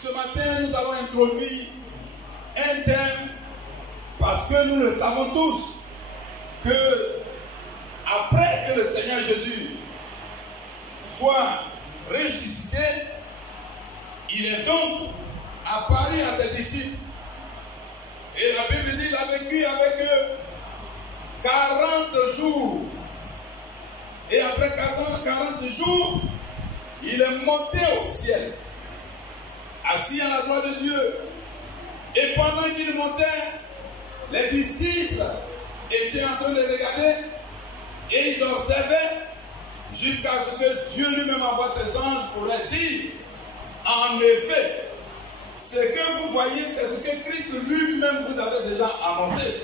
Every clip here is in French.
Ce matin, nous allons introduire un thème parce que nous le savons tous que après que le Seigneur Jésus soit ressuscité, il est donc apparu à ses disciples. Et la Bible dit qu'il a vécu avec eux 40 jours. Et après 40 jours, il est monté au ciel, assis à la droite de Dieu. Et pendant qu'il montait, les disciples étaient en train de regarder et ils observaient jusqu'à ce que Dieu lui-même envoie ses anges pour leur dire: en effet, ce que vous voyez, c'est ce que Christ lui-même vous avait déjà annoncé.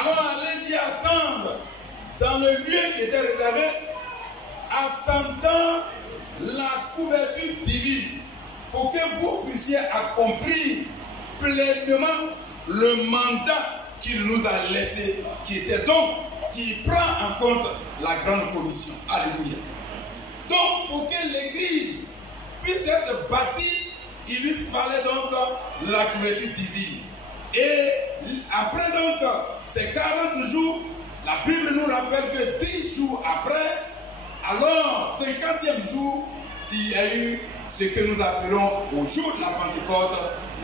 Alors allez-y attendre dans le lieu qui était réservé, attendant la couverture divine, pour que vous puissiez accomplir pleinement le mandat qu'il nous a laissé, qui était donc, qui prend en compte la grande commission. Alléluia. Donc, pour que l'Église puisse être bâtie, il lui fallait donc la couverture divine. Et après donc ces 40 jours, la Bible nous rappelle que 10 jours après, alors 50e jour, il y a eu ce que nous appelons au jour de la Pentecôte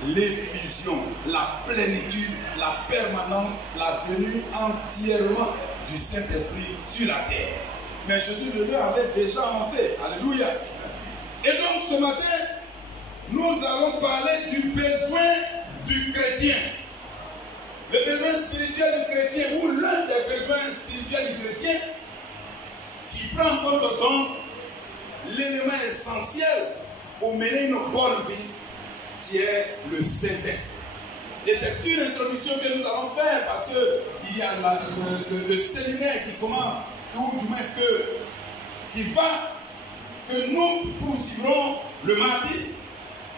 l'effusion, la plénitude, la permanence, la venue entièrement du Saint-Esprit sur la terre. Mais Jésus le lui avait déjà annoncé. Alléluia. Et donc ce matin, nous allons parler du besoin du chrétien. Le besoin spirituel du chrétien, ou l'un des besoins spirituels du chrétien, qui prend en compte donc l'élément essentiel pour mener une bonne vie, qui est le Saint-Esprit. Et c'est une introduction que nous allons faire parce qu'il y a le séminaire qui commence, ou du moins que nous poursuivrons le mardi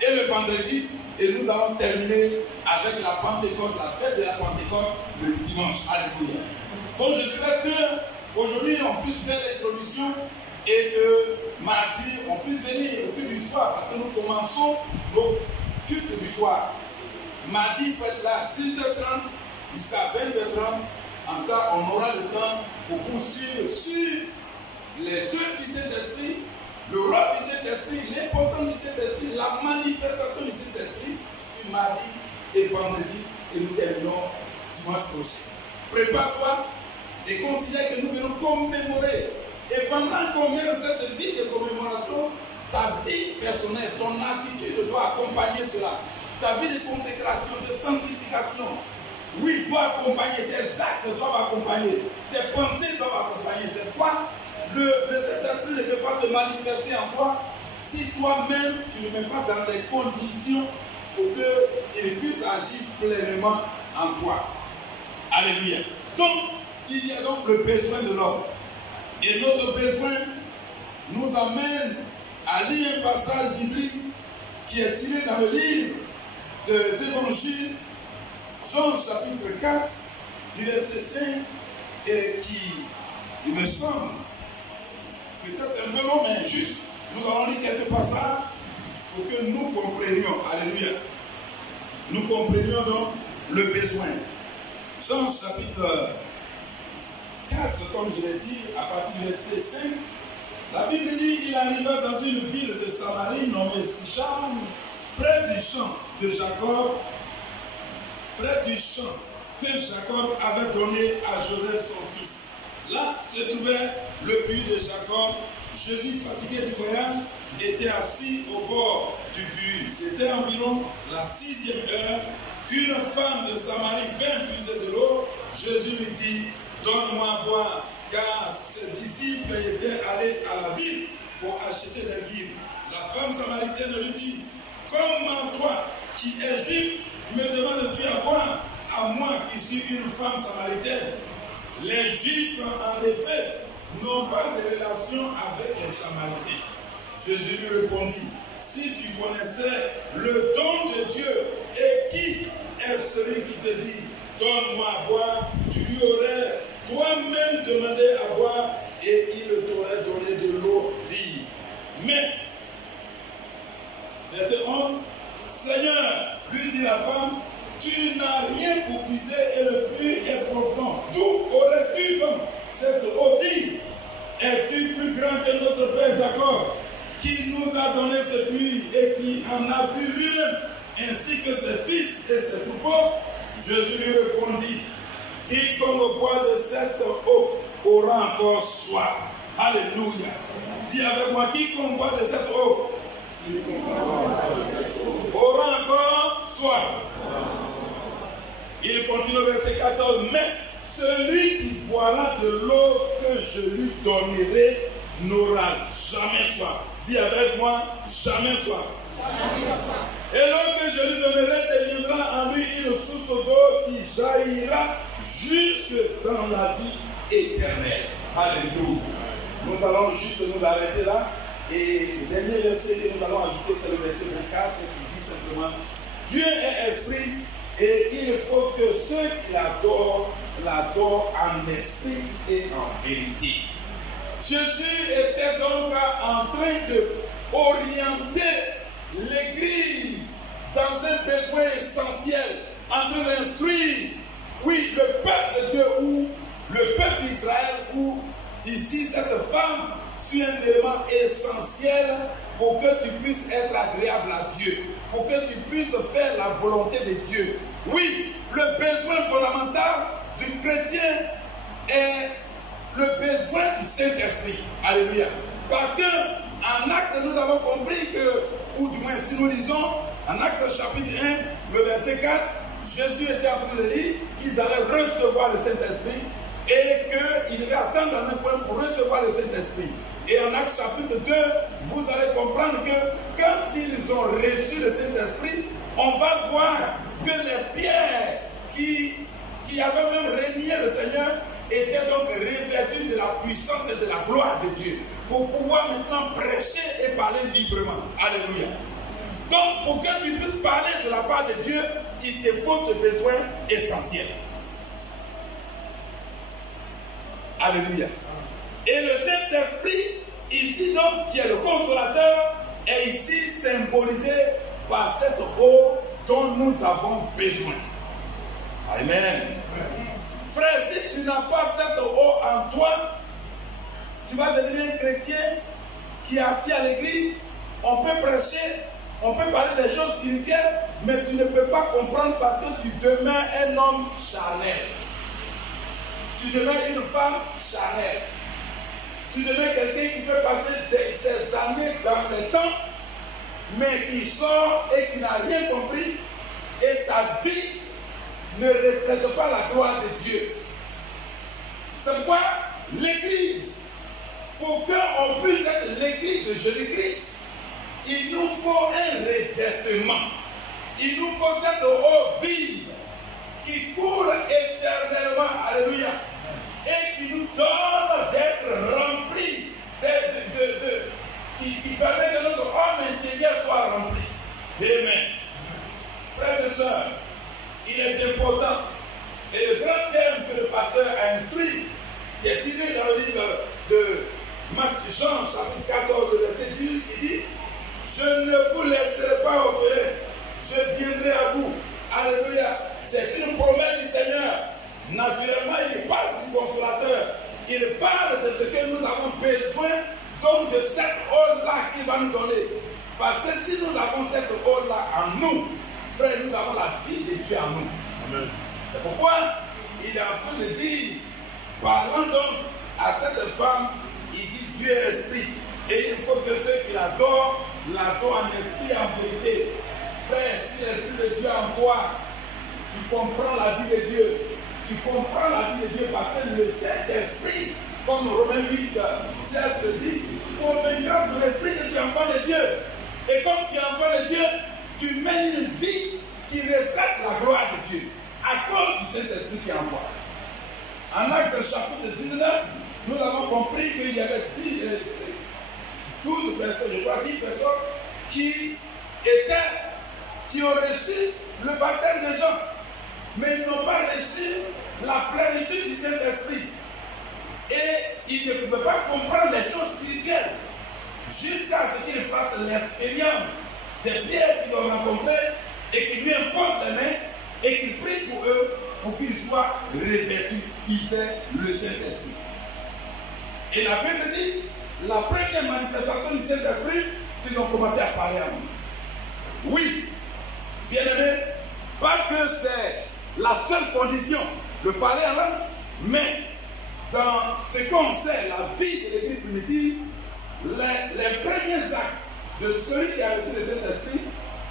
et le vendredi, et nous allons terminer avec la Pentecôte, la fête de la Pentecôte, le dimanche. Alléluia. Donc je souhaite qu'aujourd'hui on puisse faire l'introduction et que mardi on puisse venir au culte du soir, parce que nous commençons nos cultes du soir. Mardi, faites-la 18h30 jusqu'à 20h30. En cas, on aura le temps pour poursuivre sur les œuvres du Saint-Esprit, le rôle du Saint-Esprit, l'importance du Saint-Esprit, la manifestation du Saint-Esprit sur mardi et vendredi, et nous terminons dimanche prochain. Prépare-toi et considère que nous venons commémorer. Et pendant qu'on met cette vie de commémoration, ta vie personnelle, ton attitude doit accompagner cela. Ta vie de consécration, de sanctification, oui, doit accompagner. Tes actes doivent accompagner. Tes pensées doivent accompagner. C'est quoi? Le Saint-Esprit ne peut pas se manifester en toi si toi-même tu ne mets pas dans les conditions pour qu'il puisse agir pleinement en toi. Alléluia. Donc, il y a donc le besoin de l'homme. Et notre besoin nous amène à lire un passage biblique qui est tiré dans le livre des Évangiles, Jean chapitre 4, du verset 5, et qui, il me semble, peut-être un peu long, mais juste, nous allons lire quelques passages pour que nous comprenions. Alléluia. Nous comprenions donc le besoin. Jean chapitre 4, comme je l'ai dit, à partir du verset 5, la Bible dit: il arriva dans une ville de Samarie nommée Sycham, près du champ de Jacob, près du champ que Jacob avait donné à Joseph son fils. Là se trouvait le puits de Jacob. Jésus, fatigué du voyage, était assis au bord du puits. C'était environ la 6e heure. Une femme de Samarie vint puiser de l'eau. Jésus lui dit: donne-moi à boire, car ses disciples étaient allés à la ville pour acheter des vivres. La femme samaritaine lui dit: comment toi, qui es juif, me demandes-tu à boire, à moi qui suis une femme samaritaine? Les Juifs, en effet, n'ont pas de relation avec les Samaritains. Jésus lui répondit: si tu connaissais le don de Dieu, et qui est celui qui te dit donne-moi à boire, tu lui aurais toi-même demandé à boire, et il t'aurait donné de l'eau vive. Mais, verset 11, Seigneur, lui dit la femme, tu n'as rien pour puiser et le puits est profond. D'où aurais-tu donc cette eau dire? Es-tu plus grand que notre père Jacob, qui nous a donné ce puits et qui en a bu lui-même, ainsi que ses fils et ses troupeaux? Jésus lui répondit, quiconque boit de cette eau aura encore soif. Alléluia. Dis avec moi, quiconque boit de cette eau aura encore soif. Il continue au verset 14, mais celui qui boira de l'eau que je lui donnerai n'aura jamais soif. Dis avec moi, jamais soif. Et l'eau que je lui donnerai deviendra en lui une source d'eau qui jaillira jusque dans la vie éternelle. Alléluia. Nous allons juste nous arrêter là. Et le dernier verset que nous allons ajouter, c'est le verset 24 qui dit simplement, Dieu est esprit et il faut que ceux qui l'adorent en esprit et en vérité. Jésus était donc en train d'orienter l'Église dans un besoin essentiel, en train d'instruire, oui, le peuple de Dieu ou le peuple d'Israël, ou ici cette femme suit un élément essentiel pour que tu puisses être agréable à Dieu, pour que tu puisses faire la volonté de Dieu. Oui, le besoin fondamental du chrétien est le besoin du Saint-Esprit. Alléluia. Parce que en Actes, nous avons compris que, ou du moins si nous lisons, en Actes chapitre 1, le verset 4, Jésus était en train de dire qu'ils allaient recevoir le Saint-Esprit et qu'ils devaient attendre dans un point pour recevoir le Saint-Esprit. Et en Actes chapitre 2, vous allez comprendre que quand ils ont reçu le Saint-Esprit, on va voir que les pierres qui avaient même régné le Seigneur étaient donc revêtues de la puissance et de la gloire de Dieu pour pouvoir maintenant prêcher et parler librement. Alléluia. Donc, pour que tu puisses parler de la part de Dieu, il te faut ce besoin essentiel. Alléluia. Et le Saint-Esprit, ici donc, qui est le consolateur, est ici symbolisé par cette eau dont nous avons besoin. Amen. Frère, si tu n'as pas cette eau en toi, tu vas devenir un chrétien qui est assis à l'église. On peut prêcher, on peut parler des choses spirituelles, mais tu ne peux pas comprendre parce que tu demeures un homme charnel. Tu demeures une femme charnelle. Tu demeures quelqu'un qui peut passer ses années dans le temps, mais qui sort et qui n'a rien compris, et ta vie ne reflète pas la gloire de Dieu. C'est pourquoi l'Église, pour qu'on puisse être l'Église de Jésus-Christ, il nous faut un revêtement. Il nous faut cette eau vive qui coule éternellement. Alléluia. Et qui nous donne d'être remplis, qui permet que notre homme intérieur soit rempli. Amen. Frères et sœurs, il est important. Et le grand thème que le pasteur a instruit, qui est tiré dans le livre de Jean, chapitre 14, verset 10, il dit, je ne vous laisserai pas orphelins, je viendrai à vous. Alléluia. C'est une promesse du Seigneur. Naturellement, il parle du consolateur. Il parle de ce que nous avons besoin, donc de cette eau-là qu'il va nous donner. Parce que si nous avons cette eau-là en nous, frère, nous avons la vie de Dieu en nous. Amen. C'est pourquoi il est en train de dire, parlant donc à cette femme, il dit Dieu est esprit. Et il faut que ceux qui l'adorent en esprit et en vérité. Frère, si l'esprit de Dieu est en toi, tu comprends la vie de Dieu. Tu comprends la vie de Dieu parce que le Saint-Esprit, comme Romains 8, 16 le dit, convaincra de l'esprit que tu es enfant de Dieu. Et comme tu es enfant de Dieu, tu mènes une vie qui reflète la gloire de Dieu à cause du Saint-Esprit qui est en toi. En Actes chapitre 19, nous avons compris qu'il y avait 12 personnes, je crois 10 personnes qui ont reçu le baptême de Jean. Mais ils n'ont pas reçu la plénitude du Saint-Esprit. Et ils ne pouvaient pas comprendre les choses spirituelles jusqu'à ce qu'ils fassent l'expérience des pierres qu'ils ont rencontrées et qui lui imposent les mains et qui prient pour eux pour qu'ils soient revêtus. Il fait le Saint-Esprit. Et la Bible dit, la première manifestation du Saint-Esprit, ils ont commencé à parler à nous. Oui, bien aimé, pas que c'est la seule condition de parler à l'homme, mais dans ce qu'on sait, la vie de l'Église primitive, les premiers actes de celui qui a reçu le Saint-Esprit,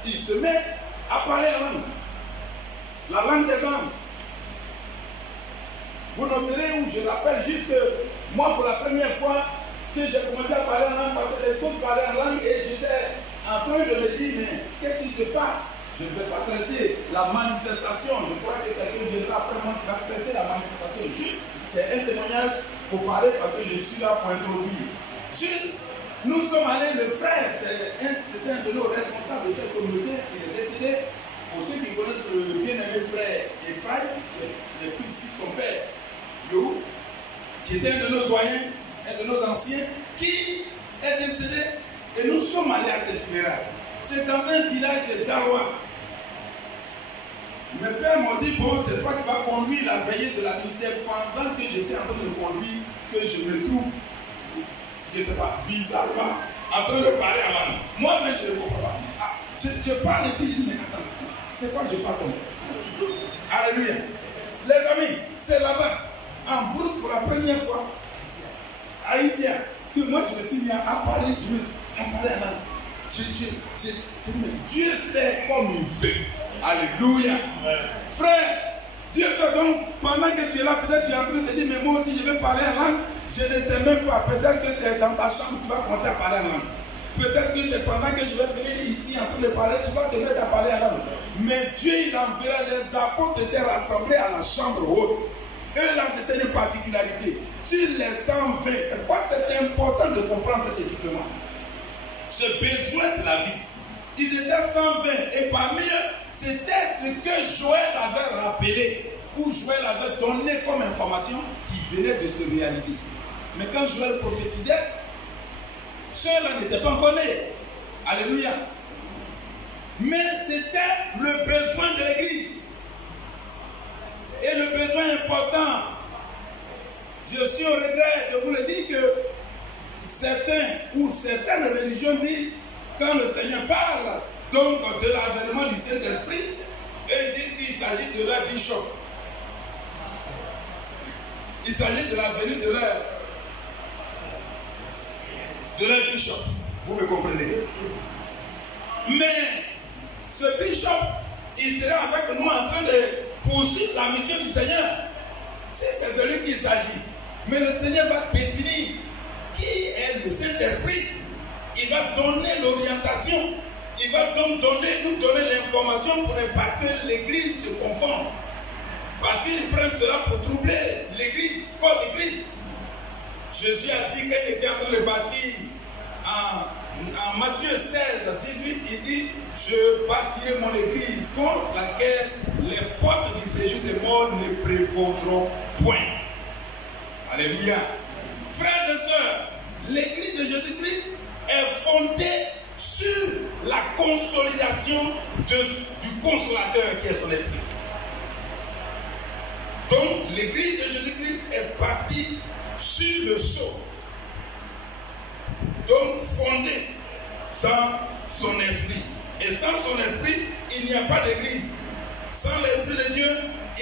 il se met à parler en langue. La langue des anges. Vous noterez où je rappelle juste que moi, pour la première fois que j'ai commencé à parler en langue, parce que les autres parlaient en langue et j'étais en train de me dire, mais qu'est-ce qui se passe? Je ne vais pas traiter la manifestation. Je crois que quelqu'un viendra après moi qui va traiter la manifestation. Juste, c'est un témoignage pour parler parce que je suis là pour introduire. Juste, nous sommes allés, le frère, c'est un de nos responsables de cette communauté, il est décédé. Pour ceux qui connaissent le bien-aimé frère Ephraim, il est plus ici son père, Yo, qui était un de nos doyens, un de nos anciens, qui est décédé et nous sommes allés à ses funérailles. C'est dans un village de Dawa. Mes pères m'ont dit, bon, c'est toi qui vas conduire la veillée de la nuit. C'est pendant que j'étais en train de conduire que je me trouve, je ne sais pas, bizarrement, en train de parler à l'âme. Moi-même, je ne comprends pas. Ah, je parle et puis je dis, mais attends, c'est quoi je parle comme ça? Alléluia. Les amis, c'est là-bas, en Brousse pour la première fois, haïtien, que moi je me suis mis à parler, à parler à l'âme. Dieu fait comme il veut. Alléluia. Frère, Dieu fait donc, pendant que tu es là, peut-être tu es en train de te dire, mais moi aussi je vais parler en langue. Je ne sais même pas. Peut-être que c'est dans ta chambre que tu vas commencer à parler en langue. Peut-être que c'est pendant que je vais finir ici en train de parler, tu vas te mettre à parler en langue. Mais Dieu, il enverra, les apôtres étaient rassemblés à la chambre haute. Eux là, c'était une particularité. Sur les 120, c'est quoi? C'est important de comprendre cet équipement. Ce besoin de la vie. Ils étaient 120 et parmi eux, c'était ce que Joël avait rappelé ou Joël avait donné comme information qui venait de se réaliser. Mais quand Joël prophétisait, ceux-là n'étaient pas encore nés. Alléluia. Mais c'était le besoin de l'Église. Et le besoin important, je suis au regret de vous le dire que certains ou certaines religions disent, quand le Seigneur parle donc de l'avènement du Saint-Esprit, ils disent qu'il s'agit de leur bishop. Il s'agit de la venue de leur bishop. Vous me comprenez? Mais ce bishop, il sera avec nous en train de poursuivre la mission du Seigneur. Si c'est de lui qu'il s'agit. Mais le Seigneur va définir qui est le Saint-Esprit. Il va donner l'orientation. Il va donc nous donner l'information pour ne pas que l'Église se confonde. Parce qu'ils prennent cela pour troubler l'Église, corps de Christ. Jésus a dit qu'il était en train de bâtir en Matthieu 16, 18, il dit, je bâtirai mon Église contre laquelle les portes du séjour des morts ne prévaudront point. Alléluia. Frères et sœurs, l'Église de Jésus-Christ est fondée sur la consolidation du consolateur qui est son esprit. Donc l'Église de Jésus-Christ est partie sur le sceau. Donc fondée dans son esprit. Et sans son esprit, il n'y a pas d'église. Sans l'esprit de Dieu,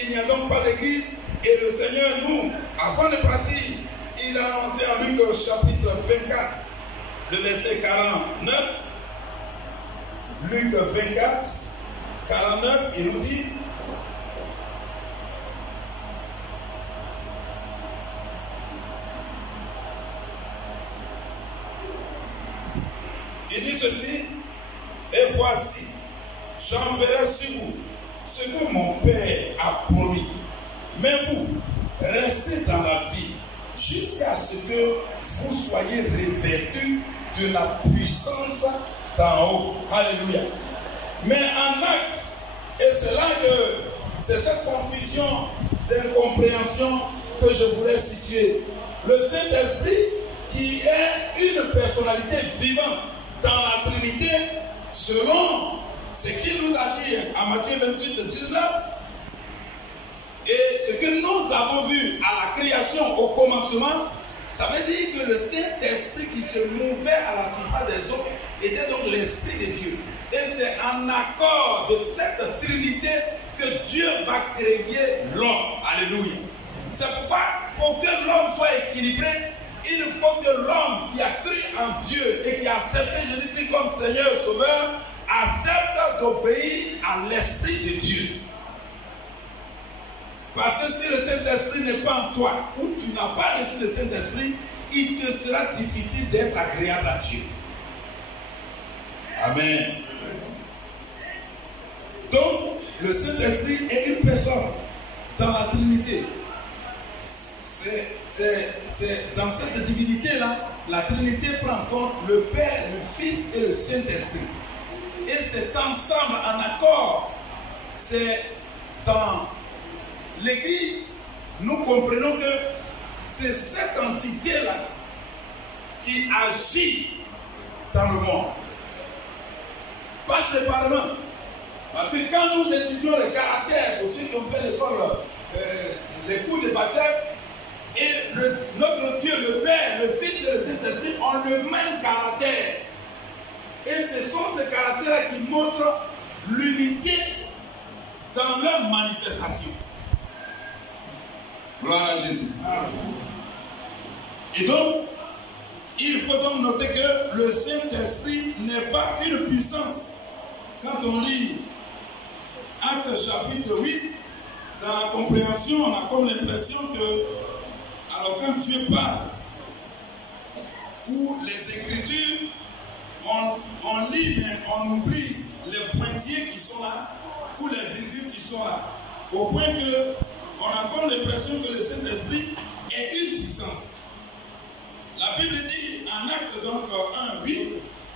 il n'y a donc pas d'église. Et le Seigneur, nous, avant de partir, il a annoncé en Luc chapitre 24, le verset 49. Luc 24, 49, il nous dit, il dit ceci, et voici, j'enverrai sur vous ce que mon Père a promis. Mais vous, restez dans la vie jusqu'à ce que vous soyez revêtus de la puissance d'en haut. Alléluia. Mais en acte, et c'est là que c'est cette confusion d'incompréhension que je voulais situer. Le Saint-Esprit, qui est une personnalité vivante dans la Trinité, selon ce qu'il nous a dit à Matthieu 28, 19, et ce que nous avons vu à la création au commencement, ça veut dire que le Saint-Esprit qui se mouvait à la surface des eaux était donc l'Esprit de Dieu. Et c'est en accord de cette Trinité que Dieu va créer l'homme. Alléluia. C'est pourquoi, pour que l'homme soit équilibré, il faut que l'homme qui a cru en Dieu et qui a accepté Jésus-Christ comme Seigneur et Sauveur accepte d'obéir à l'Esprit de Dieu. Parce que si le Saint-Esprit n'est pas en toi, ou tu n'as pas reçu le Saint-Esprit, il te sera difficile d'être agréable à Dieu. Amen. Donc, le Saint-Esprit est une personne dans la Trinité. C'est dans cette divinité-là, la Trinité prend en compte le Père, le Fils et le Saint-Esprit. Et c'est ensemble, en accord, c'est dans l'Église, nous comprenons que c'est cette entité-là qui agit dans le monde. Pas séparément. Parce que quand nous étudions les caractères, pour ceux qui ont fait l'école, les cours de baptême, et notre Dieu, le Père, le Fils et le Saint-Esprit ont le même caractère. Et ce sont ces caractères qui montrent l'unité dans leur manifestation. Gloire à Jésus. Et donc, il faut donc noter que le Saint-Esprit n'est pas une puissance. Quand on lit Actes chapitre 8, dans la compréhension, on a comme l'impression que, alors quand Dieu parle, ou les Écritures, on lit, mais on oublie les pointillés qui sont là, ou les virgules qui sont là, au point que on a comme l'impression que le Saint-Esprit est une puissance. La Bible dit en Acte donc 1, 8,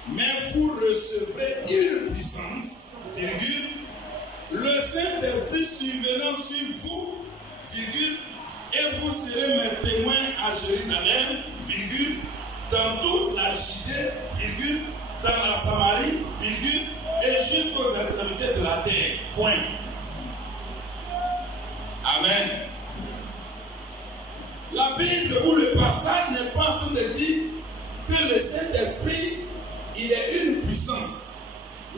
mais vous recevrez une puissance, virgule, le Saint-Esprit survenant sur vous, virgule, et vous serez mes témoins à Jérusalem, virgule, dans toute la Judée, virgule, dans la Samarie, virgule, et jusqu'aux extrémités de la terre. Point. Amen. La Bible ou le passage n'est pas en train de dire que le Saint-Esprit, il est une puissance.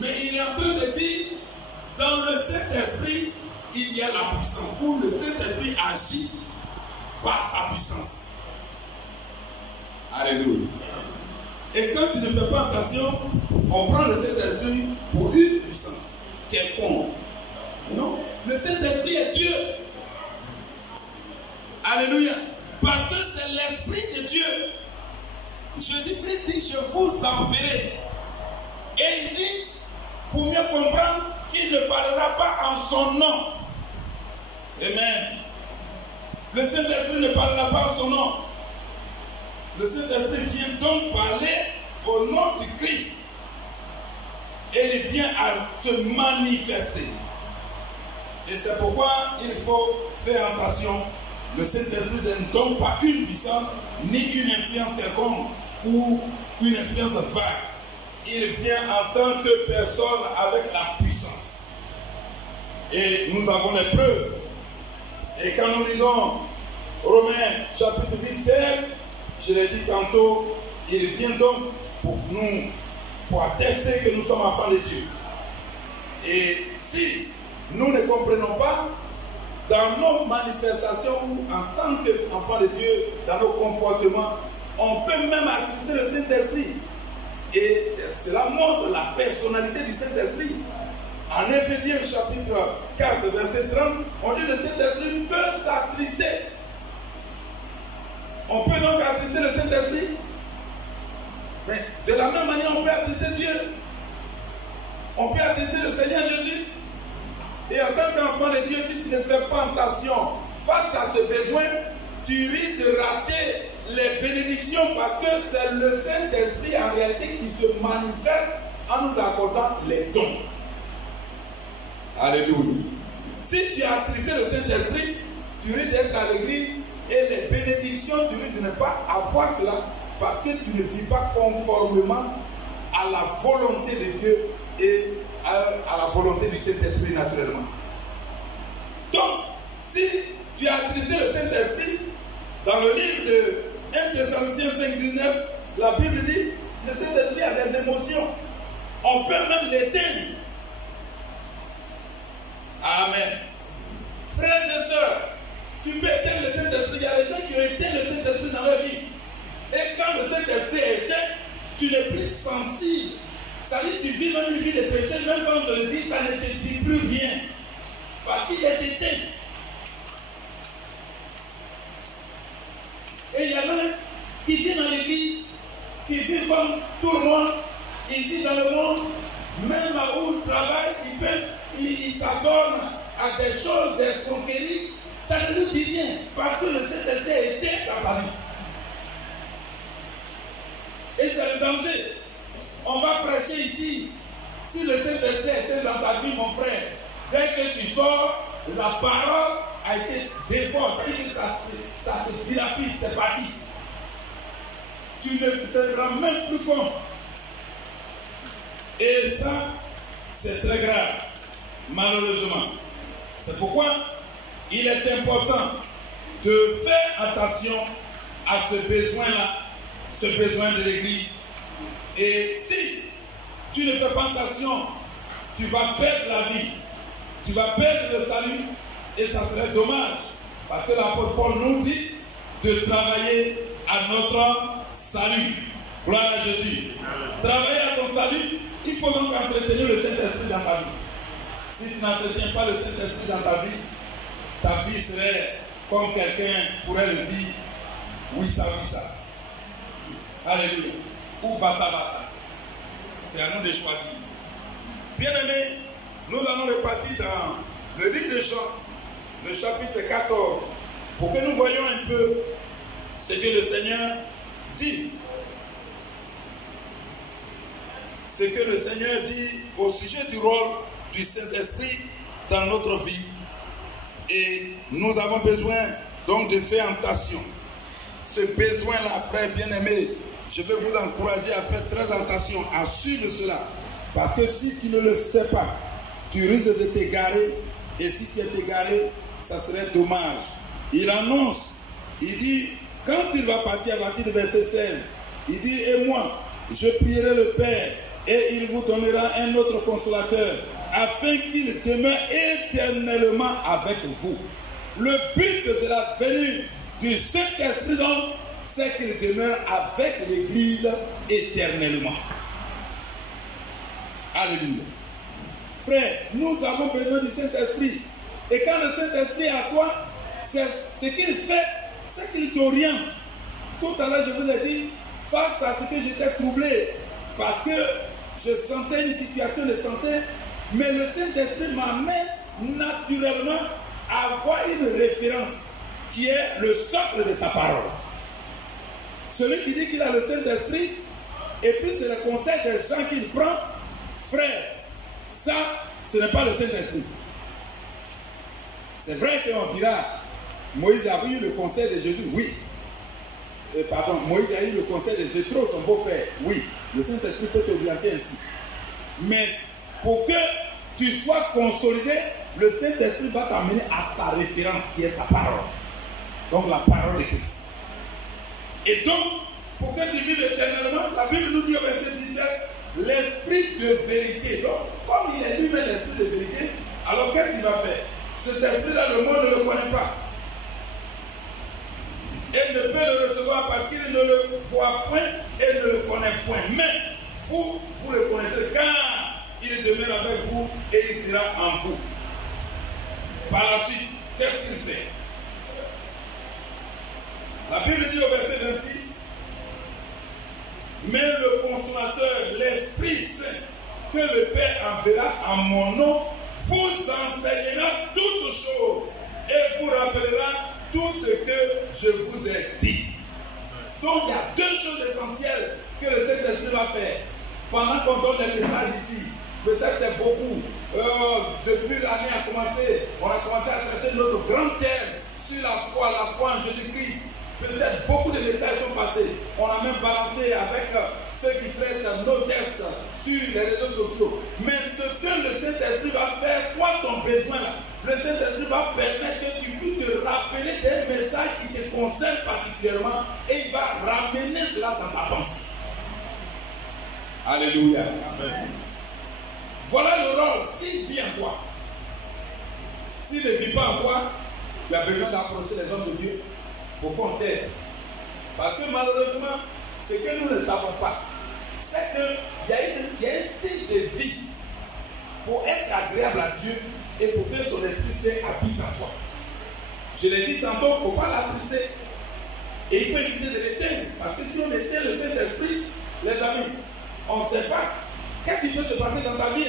Mais il est en train de dire, dans le Saint-Esprit, il y a la puissance. Où le Saint-Esprit agit par sa puissance. Alléluia. Et quand tu ne fais pas attention, on prend le Saint-Esprit pour une puissance quelconque. Non. Le Saint-Esprit est Dieu. Alléluia. Parce que c'est l'Esprit de Dieu. Jésus-Christ dit, je vous enverrai. Et il dit, pour mieux comprendre, qu'il ne parlera pas en son nom. Amen. Le Saint-Esprit ne parlera pas en son nom. Le Saint-Esprit vient donc parler au nom du Christ. Et il vient à se manifester. Et c'est pourquoi il faut faire attention. Le Saint-Esprit ne donne pas une puissance, ni une influence quelconque, ou une influence vague. Il vient en tant que personne avec la puissance. Et nous avons les preuves. Et quand nous lisons Romains chapitre 8, 16, je l'ai dit tantôt, il vient donc pour nous, pour attester que nous sommes enfants de Dieu. Et si nous ne comprenons pas, dans nos manifestations ou en tant qu'enfants de Dieu, dans nos comportements, on peut même attrister le Saint-Esprit. Et cela montre la personnalité du Saint-Esprit. En Éphésiens chapitre 4, verset 30, on dit que le Saint-Esprit peut s'attrister. On peut donc attrister le Saint-Esprit. Mais de la même manière, on peut attrister Dieu. On peut attrister le Seigneur Jésus. Et en tant qu'enfant de Dieu, si tu ne fais pas attention face à ce besoin, tu risques de rater les bénédictions parce que c'est le Saint-Esprit en réalité qui se manifeste en nous accordant les dons. Alléluia. Si tu as attristé le Saint-Esprit, tu risques d'être à l'église et les bénédictions, tu risques de ne pas avoir cela parce que tu ne vis pas conformément à la volonté de Dieu et à la volonté du Saint-Esprit naturellement. Donc, si tu as attristé le Saint-Esprit, dans le livre de 1 Thessaloniciens 5:19, la Bible dit le Saint-Esprit a des émotions. On peut même l'éteindre. Amen. Frères et sœurs, tu peux éteindre le Saint-Esprit. Il y a des gens qui ont éteint le Saint-Esprit dans leur vie. Et quand le Saint-Esprit est éteint, tu n'es plus sensible. Ça dit que tu vis même une vie de péché, même quand on te le dit, ça ne te dit plus rien. Parce qu'il est éteint. Et il y en a qui vivent dans l'église, qui vivent comme tout le monde, ils vivent dans le monde, même là où ils travaillent, ils s'abonnent à des choses d'escroquerie, ça ne lui dit rien, parce que le Saint-Esprit est éteint dans sa vie. Et c'est le danger. On va prêcher ici. Si le Saint-Esprit était dans ta vie, mon frère, dès que tu sors, la parole a été dévorée. Ça veut dire que ça se dilapide, c'est parti. Tu ne te rends même plus compte. Et ça, c'est très grave, malheureusement. C'est pourquoi il est important de faire attention à ce besoin-là, ce besoin de l'Église. Et si tu ne fais pas attention, tu vas perdre la vie, tu vas perdre le salut, et ça serait dommage, parce que l'apôtre Paul nous dit de travailler à notre salut. Gloire à Jésus. Travailler à ton salut, il faut donc entretenir le Saint-Esprit dans ta vie. Si tu n'entretiens pas le Saint-Esprit dans ta vie serait comme quelqu'un pourrait le dire, oui ça. Alléluia. Ou va-ça. C'est à nous de choisir. Bien-aimés, nous allons repartir dans le livre de Jean, le chapitre 14, pour que nous voyions un peu ce que le Seigneur dit. Ce que le Seigneur dit au sujet du rôle du Saint-Esprit dans notre vie. Et nous avons besoin donc de faire attention. Ce besoin-là, frère bien-aimé, je veux vous encourager à faire très attention, à suivre cela. Parce que si tu ne le sais pas, tu risques de t'égarer. Et si tu es égaré, ça serait dommage. Il annonce, il dit, quand il va partir à partir du verset 16, il dit, et moi, je prierai le Père, et il vous donnera un autre consolateur, afin qu'il demeure éternellement avec vous. Le but de la venue du Saint-Esprit, donc, c'est qu'il demeure avec l'Église éternellement. Alléluia. Frère, nous avons besoin du Saint-Esprit. Et quand le Saint-Esprit est à toi, c'est ce qu'il fait, c'est qu'il t'oriente. Tout à l'heure, je vous ai dit, face à ce que j'étais troublé, parce que je sentais une situation de santé, mais le Saint-Esprit m'amène naturellement à avoir une référence qui est le socle de sa parole. Celui qui dit qu'il a le Saint-Esprit, et puis c'est le conseil des gens qu'il prend, frère, ça, ce n'est pas le Saint-Esprit. C'est vrai qu'on dira, Moïse a eu le conseil de Jésus, oui. Moïse a eu le conseil de Jéthro, son beau-père, oui. Le Saint-Esprit peut t'orienter ainsi. Mais pour que tu sois consolidé, le Saint-Esprit va t'amener à sa référence qui est sa parole. Donc la parole de Christ. Et donc, pour que tu vives éternellement, la Bible nous dit au verset 17, l'esprit de vérité. Donc, comme il est lui-même l'esprit de vérité, alors qu'est-ce qu'il va faire? Cet esprit-là, le monde ne le connaît pas. Et ne peut le recevoir parce qu'il ne le voit point et ne le connaît point. Mais vous le connaîtrez car il demeure avec vous et il sera en vous. Par la suite, qu'est-ce qu'il fait? La Bible dit au verset 26, mais le consolateur, l'Esprit Saint, que le Père enverra en mon nom, vous enseignera toutes choses et vous rappellera tout ce que je vous ai dit. Donc il y a deux choses essentielles que le Saint-Esprit va faire. Pendant qu'on donne les messages ici, peut-être c'est beaucoup. Depuis l'année a commencé, on a commencé à traiter notre grand thème sur la foi en Jésus-Christ. Peut-être beaucoup de messages sont passés. On a même balancé avec ceux qui traitent nos tests sur les réseaux sociaux. Mais ce que le Saint-Esprit va faire, toi, ton besoin, le Saint-Esprit va permettre que tu puisses te rappeler des messages qui te concernent particulièrement et il va ramener cela dans ta pensée. Alléluia. Amen. Voilà le rôle. S'il vit en toi, s'il ne vit pas en toi, tu as besoin d'approcher les hommes de Dieu pour qu'on t'aide. Parce que malheureusement, ce que nous ne savons pas, c'est qu'il y a un style de vie pour être agréable à Dieu et pour que son Esprit Saint habite en toi. Je l'ai dit tantôt, il ne faut pas l'attrister. Et il faut éviter de l'éteindre. Parce que si on éteint le Saint-Esprit, les amis, on ne sait pas qu'est-ce qui peut se passer dans ta vie.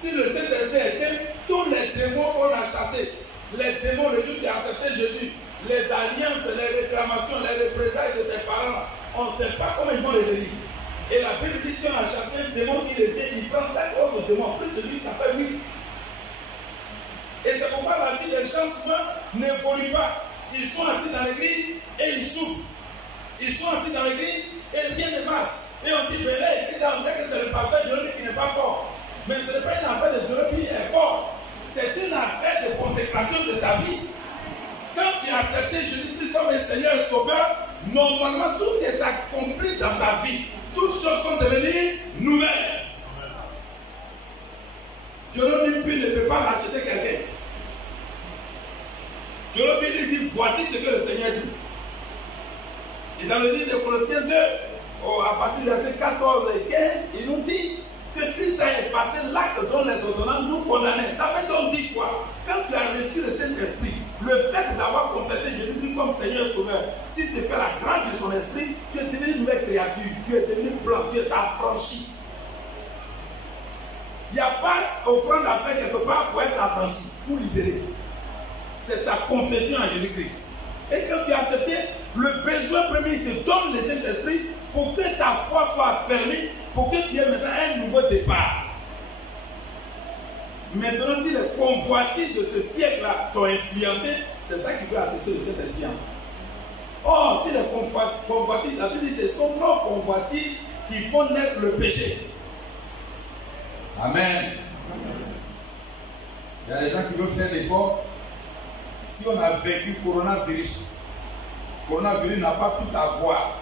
Si le Saint-Esprit est éteint, tous les démons qu'on a chassés, les démons, le jour qui a accepté Jésus, les alliances, les réclamations, les représailles de tes parents, on ne sait pas comment ils vont les élire. Et la bénédiction a chassé un démon qui revient, il prend 5 autres démons, plus celui, ça fait 8. Et c'est pourquoi la vie des gens souvent n'évolue pas. Ils sont assis dans l'église et ils souffrent. Ils sont assis dans l'église et rien ne marche. Et on dit, mais là, il dit on dirait que c'est le pasteur Dieu qui n'est pas fort. Mais ce n'est pas une affaire de Dieu qui est fort. C'est une affaire de consécration de ta vie. Quand tu as accepté Jésus-Christ comme un Seigneur et Sauveur, normalement tout est accompli dans ta vie. Toutes choses sont devenues nouvelles. Jérémie ne peut pas racheter quelqu'un. Jérémie dit, voici ce que le Seigneur dit. Et dans le livre de Colossiens 2, à partir du verset 14 et 15, il nous dit que Christ a effacé l'acte dont les ordonnances nous condamnaient. Ça veut donc dire quoi? Quand tu as reçu le Saint-Esprit, le fait d'avoir confessé Jésus-Christ comme Seigneur et Sauveur, si tu fais la grâce de son esprit, tu es devenu une nouvelle créature, tu es devenu blanc, tu es affranchi. Il n'y a pas offrande à faire quelque part pour être affranchi, pour libérer. C'est ta confession à Jésus-Christ. Et quand tu as accepté, le besoin premier, il te donne le Saint-Esprit pour que ta foi soit affermie, pour que tu aies maintenant un nouveau départ. Maintenant, si les convoitises de ce siècle-là t'ont influencé, c'est ça qui peut attester le Saint-Esprit. Or, si les convoitises, la Bible dit, ce sont nos convoitises qui font naître le péché. Amen. Il y a des gens qui veulent faire l'effort. Si on a vécu coronavirus n'a pas pu t'avoir.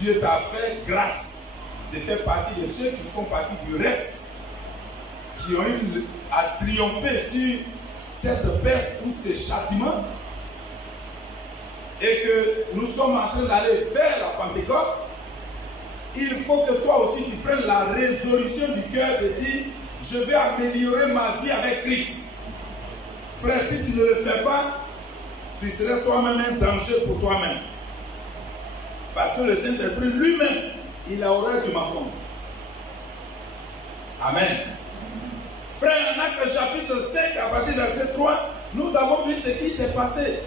Dieu t'a fait grâce de faire partie de ceux qui font partie du reste, qui ont eu à triompher sur cette peste ou ce châtiment, et que nous sommes en train d'aller vers la Pentecôte. Il faut que toi aussi tu prennes la résolution du cœur de dire, je vais améliorer ma vie avec Christ. Frère, si tu ne le fais pas, tu serais toi-même un danger pour toi-même. Parce que le Saint-Esprit lui-même, il a horreur du mensonge. Amen. Frère, en Actes chapitre 5, à partir du verset 3, nous avons vu ce qui s'est passé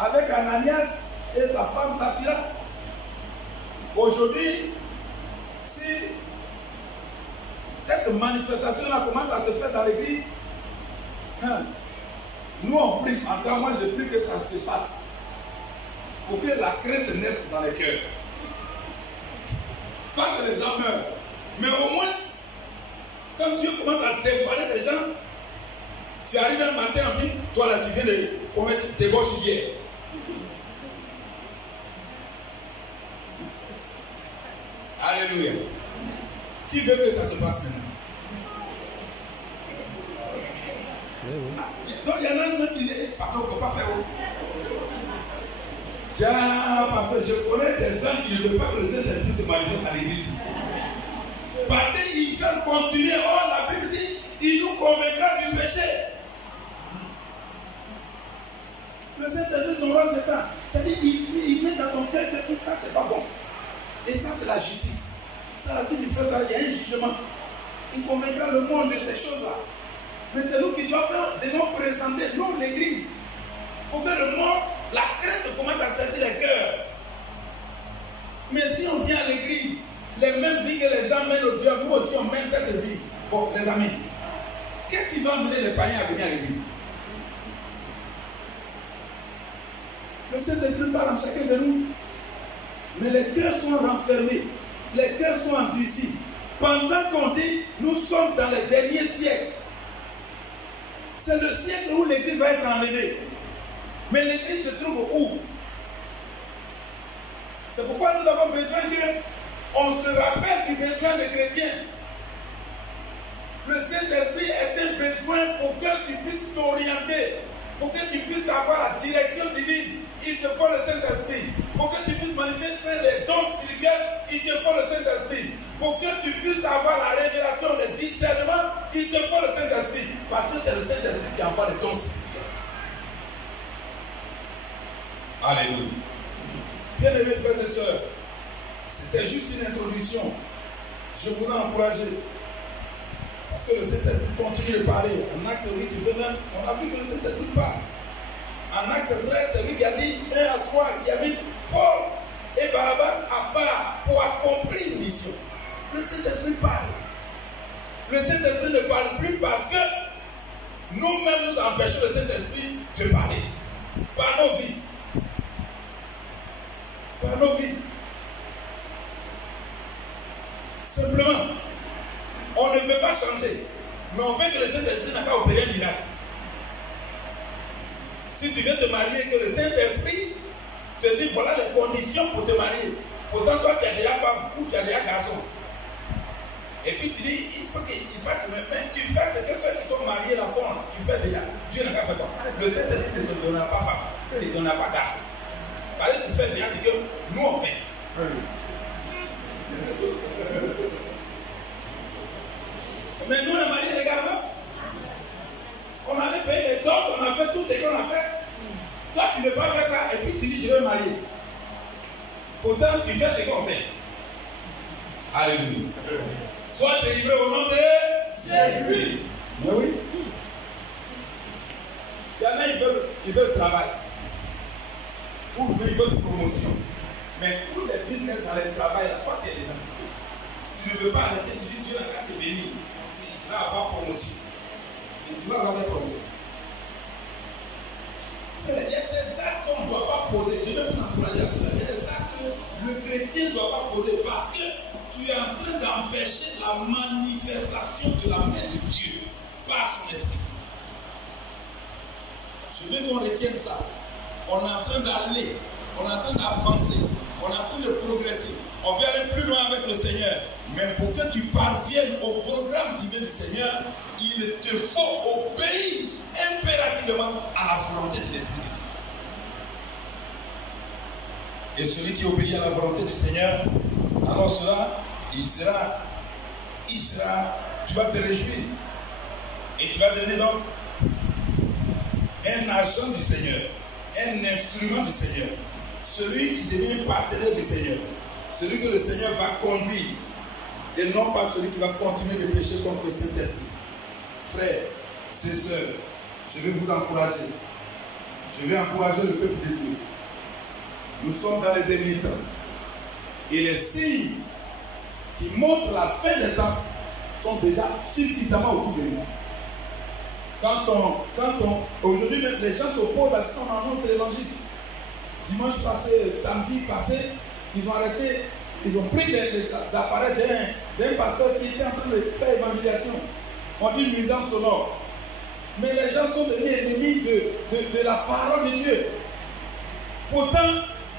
avec Ananias et sa femme Saphira. Aujourd'hui, si cette manifestation-là commence à se faire dans l'église, nous on prie, en tout cas moi je prie que ça se fasse, pour que la crainte naisse dans les cœurs. Pas que les gens meurent, mais au moins, quand Dieu commence à dévoiler les gens, tu arrives un matin en vie, toi là tu viens de commettre des débauches hier. Alléluia. Qui veut que ça se passe maintenant? Donc il y en a un qui dit, pardon, il ne faut pas faire. Parce que je connais des gens qui ne veulent pas que le Saint-Esprit se manifeste à l'église. Parce qu'ils veulent continuer. Oh, la Bible dit, il nous convaincra du péché. Le Saint-Esprit, son rôle, c'est ça. C'est-à-dire qu'il met dans ton cœur que ça, c'est pas bon. Et ça, c'est la justice. Ça, la vie du frère, il y a un jugement. Il convaincra le monde de ces choses-là. Mais c'est nous qui devons présenter, nous, l'église, pour que le monde, la crainte commence à sortir les cœurs. Mais si on vient à l'église, les mêmes vies que les gens mènent au Dieu, nous aussi on mène cette vie. Bon, les amis, qu'est-ce qui va amener les païens à venir à l'église? Le Saint-Esprit parle en chacun de nous. Mais les cœurs sont renfermés. Les cœurs sont endurcis. Pendant qu'on dit, nous sommes dans les derniers siècles. C'est le siècle où l'église va être enlevée. Mais l'église se trouve où? C'est pourquoi nous avons besoin qu'on se rappelle du besoin des chrétiens. Le Saint-Esprit est un besoin pour que tu puisses t'orienter, pour que tu puisses avoir la direction divine. Il te faut le Saint-Esprit. Pour que tu puisses manifester les dons spirituels, il te faut le Saint-Esprit. Pour que tu puisses avoir la révélation, le discernement, il te faut le Saint-Esprit. Parce que c'est le Saint-Esprit qui envoie les dons spirituels. Alléluia. Bien-aimés frères et sœurs, c'était juste une introduction. Je voulais encourager. Parce que le Saint-Esprit continue de parler. En acte 8 et 29, on a vu que le Saint-Esprit parle. En acte 13, c'est lui qui a dit 1 à 3, qui a mis Paul et Barnabas à part pour accomplir une mission. Le Saint-Esprit parle. Le Saint-Esprit ne parle plus parce que nous-mêmes nous empêchons le Saint-Esprit de parler. Par nos vies. Par nos vies. Simplement, on ne veut pas changer, mais on veut que le Saint-Esprit n'a qu'à opérer un miracle. Si tu viens te marier, que le Saint-Esprit te dit voilà les conditions pour te marier. Pourtant, toi, tu as déjà femme ou tu as déjà garçon. Et puis tu dis, il faut que tu fais ce que ceux qui sont mariés la font, tu fais déjà. Dieu n'a qu'à faire quoi? Le Saint-Esprit ne te donnera pas femme, il ne te donnera pas garçon. Parce que tu fais déjà ce que nous on fait. Mais nous, les mariés, les gars, on allait payer les dons, on a fait tout ce qu'on a fait. Toi, tu ne veux pas faire ça, et puis tu dis, je veux me marier. Pourtant, tu fais ce qu'on fait. Alléluia. Sois délivré au nom de Jésus. Mais oui. Il y en a, ils veulent travail. Ou ils veulent promotion. Mais tous les business dans le travail, là, toi, tu es dedans. Tu ne veux pas arrêter, tu dis, Dieu n'a qu'à te bénir. Tu vas avoir promotion. Et tu vas avoir des projets. Il y a des actes qu'on ne doit pas poser. Je vais vous encourager à cela. Il y a des actes que le chrétien ne doit pas poser parce que tu es en train d'empêcher la manifestation de la main de Dieu par son esprit. Je veux qu'on retienne ça. On est en train d'aller, on est en train d'avancer, on est en train de progresser. On veut aller plus loin avec le Seigneur. Mais pour que tu parviennes au programme divin du Seigneur, il te faut obéir impérativement à la volonté de l'Esprit de Dieu. Et celui qui obéit à la volonté du Seigneur, alors cela, il sera, tu vas te réjouir. Et tu vas devenir donc un agent du Seigneur, un instrument du Seigneur. Celui qui devient partenaire du Seigneur. Celui que le Seigneur va conduire. Et non pas celui qui va continuer de pécher contre le Saint-Esprit. Frères, ses sœurs, je vais vous encourager. Je vais encourager le peuple de Dieu. Nous sommes dans les derniers temps. Et les signes qui montrent la fin des temps sont déjà suffisamment autour de nous. Aujourd'hui, les gens s'opposent à ce qu'on annonce l'évangile. Dimanche passé, samedi passé, ils ont arrêté, ils ont pris les appareils d'un pasteur qui était en train de faire évangélisation. On dit nuisance sonore. Mais les gens sont devenus ennemis de la parole de Dieu. Pourtant,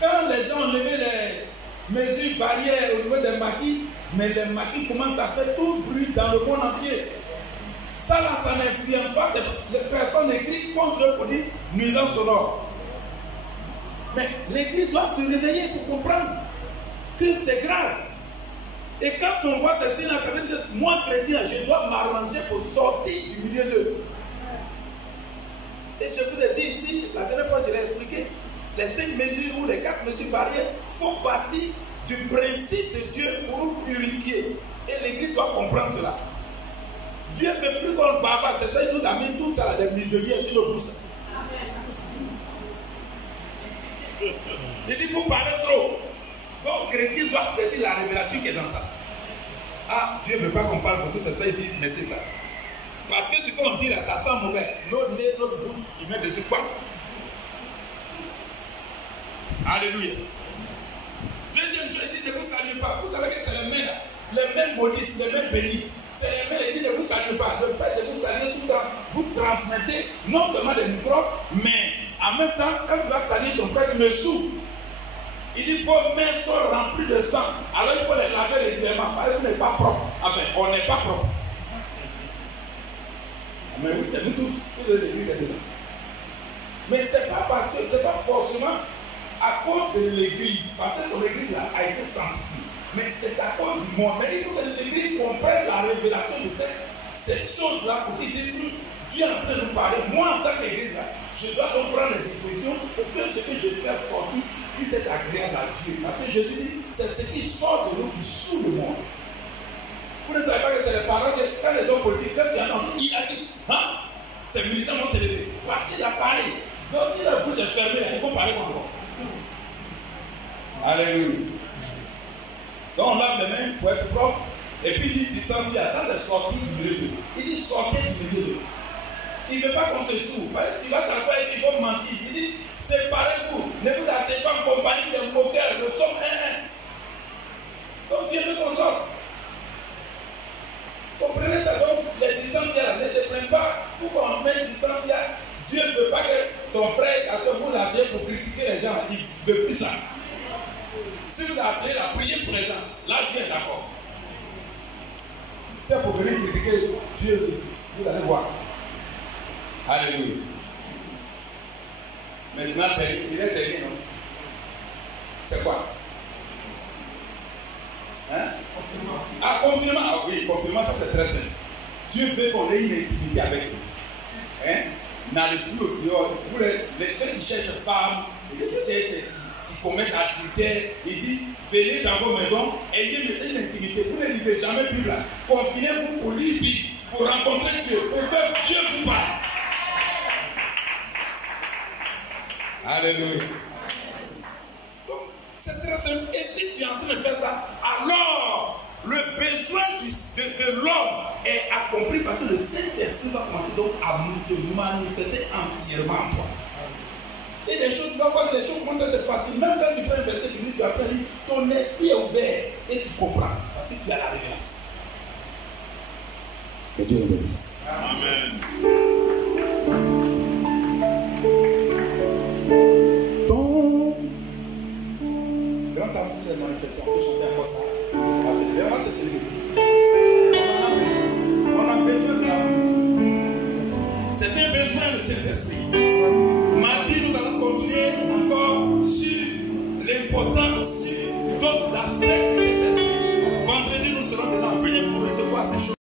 quand les gens ont levé les mesures barrières au niveau des maquis, mais les maquis commencent à faire tout le bruit dans le monde entier. Ça là, ça n'influence pas les personnes écrites contre eux pour dire nuisance sonore. Mais l'Église doit se réveiller pour comprendre que c'est grave. Et quand on voit ces signes, ça veut dire que moi, chrétien, je dois m'arranger pour sortir du milieu d'eux. Et je vous ai dit ici, la dernière fois je l'ai expliqué, les 5 mesures ou les 4 mesures barrières font partie du principe de Dieu pour nous purifier. Et l'Église doit comprendre cela. Dieu ne fait plus qu'on le barbare, c'est ça, il nous a mis tout ça, des museliers sur nos bouches. Il dit, vous parlez trop. Donc, le chrétien doit saisir la révélation qui est dans ça. Ah, Dieu ne veut pas qu'on parle beaucoup, c'est ça, il dit, mettez ça. Parce que ce qu'on dit là, ça sent mauvais. Notre nez, notre bouche, il met dessus quoi? Alléluia. Deuxième chose, il dit ne vous saluez pas. Vous savez que c'est les mêmes maudissent, les mêmes bénissent. C'est les mêmes, il dit ne vous saluez pas. Le fait de vous saluer tout le temps, vous transmettez non seulement des microbes, mais en même temps, quand tu vas saluer ton frère, tu le souffles. Il dit vos mains sont remplies de sang. Alors il faut les laver régulièrement. Parce qu'on n'est pas propre. Enfin, on n'est pas propre. Mais oui, c'est nous tous. Tous les églises dedans. Mais ce n'est pas parce que, c'est pas forcément à cause de l'église. Parce que son église là, a été sanctifiée. Mais c'est à cause du monde. Mais il faut que l'église comprenne la révélation de cette chose-là pour qu'il dise Dieu est en train de nous parler. Moi, en tant qu'église là, je dois donc prendre les dispositions pour que ce que je fais sortir puisse être agréable à Dieu. Parce que Jésus dit, c'est ce qui sort de nous qui saoule le monde. Vous ne savez pas que c'est les paroles que quand les hommes politiques, quand il y en a, il a dit, hein, c'est militairement célébré. Parce qu'il a parlé. Donc si la bouche est fermée, il faut parler encore. Alléluia. Donc on lave les mains pour être propre. Et puis il dit distancier. Ça c'est sortir du milieu d'eux. Il dit sortez du milieu d'eux. Il ne veut pas qu'on se soude. Il va t'asseoir et il va mentir. Il dit séparez-vous. Ne vous asseyez pas en compagnie des moqueurs. Nous sommes un. Donc Dieu veut qu'on sorte. Comprenez ça. Donc les distanciers, ne te plains pas. Pourquoi on met distancier? Dieu ne veut pas que ton frère, quand vous asseyez pour critiquer les gens, il ne veut plus ça. Si vous asseyez là, priez pour les gens. Là, Dieu est d'accord. Si c'est pour venir critiquer Dieu, vous allez voir. Alléluia. Maintenant, il est dernier, non? C'est quoi? Hein? Confinement. Ah, confinement. Ah oui, confinement, ça c'est très simple. Dieu veut qu'on ait une intimité avec lui. Hein? N'allez plus au dehors. Vous ceux qui cherchent femmes, qui commettent adultère, il dit venez dans vos maisons, ayez une intimité. Vous ne lisez jamais plus là. Confiez-vous pour lire Bible, pour rencontrer Dieu, pour que Dieu vous parle. Alléluia. Donc, c'est très simple. Et si tu es en train de faire ça, alors le besoin de l'homme est accompli parce que le Saint-Esprit va commencer donc à se manifester entièrement en toi. Et des choses, tu vas voir que les choses commencent à être faciles. Même quand tu prends un verset biblique, tu apprends, ton esprit est ouvert et tu comprends parce que tu as la révélation. Que Dieu le bénisse. Amen. Donc, grand amour s'est manifesté. On peut chanter encore ça. Parce que c'est vraiment ce que